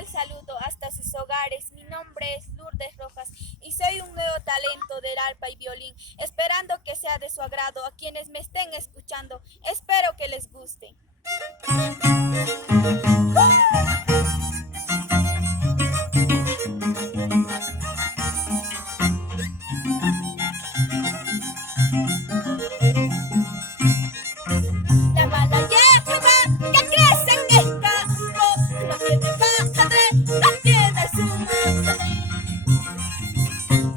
cordial saludo hasta sus hogares. Mi nombre es Lourdes Rojas y soy un nuevo talento del arpa y violín, esperando que sea de su agrado a quienes me estén escuchando. Espero que les guste. La mala hierba que crece en el campo no tiene padre, no tiene su madre.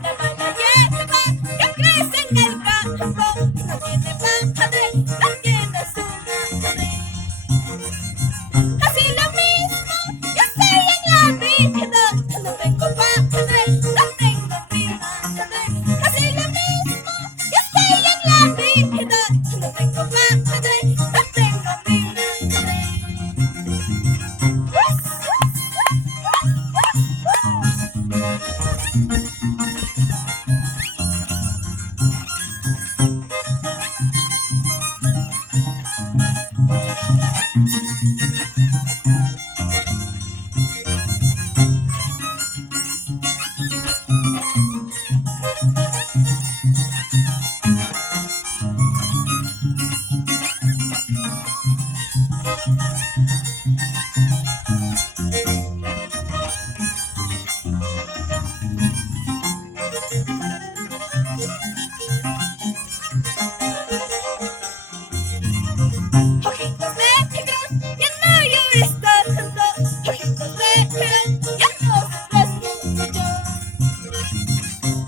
La mala hierba que crece en el campo no tiene padre, no tiene su madre. Así lo mismo yo estoy en la vida, no tengo padre, no tengo mi madre. Así lo mismo yo estoy en la vida, no tengo padre, no tengo mi madre. Ojitos negros, ya no llores tanto. Ojitos negros, ya no sufras mucho.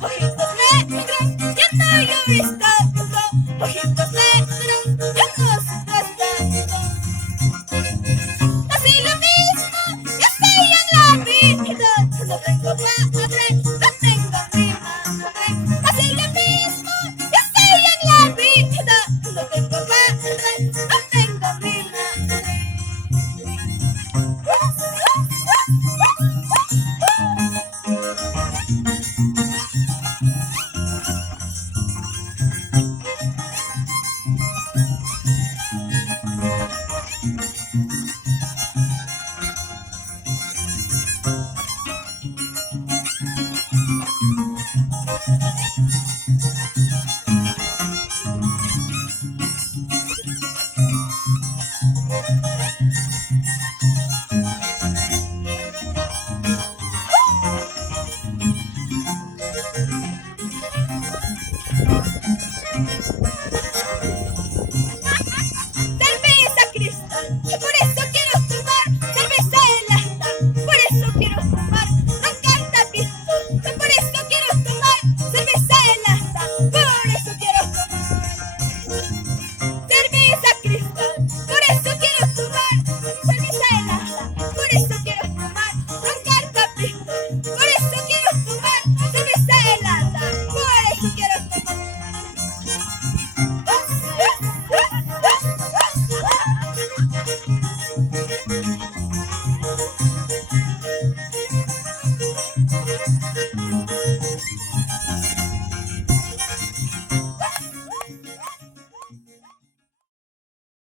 Ojitos negros, ya no llores tanto. Ojitos negros, ya no sufras tanto. Así lo mismo, yo estoy en la vida. No tengo padre, no tengo mi madre. Así lo mismo, yo estoy en la vida. No tengo padre, no tengo mi madre.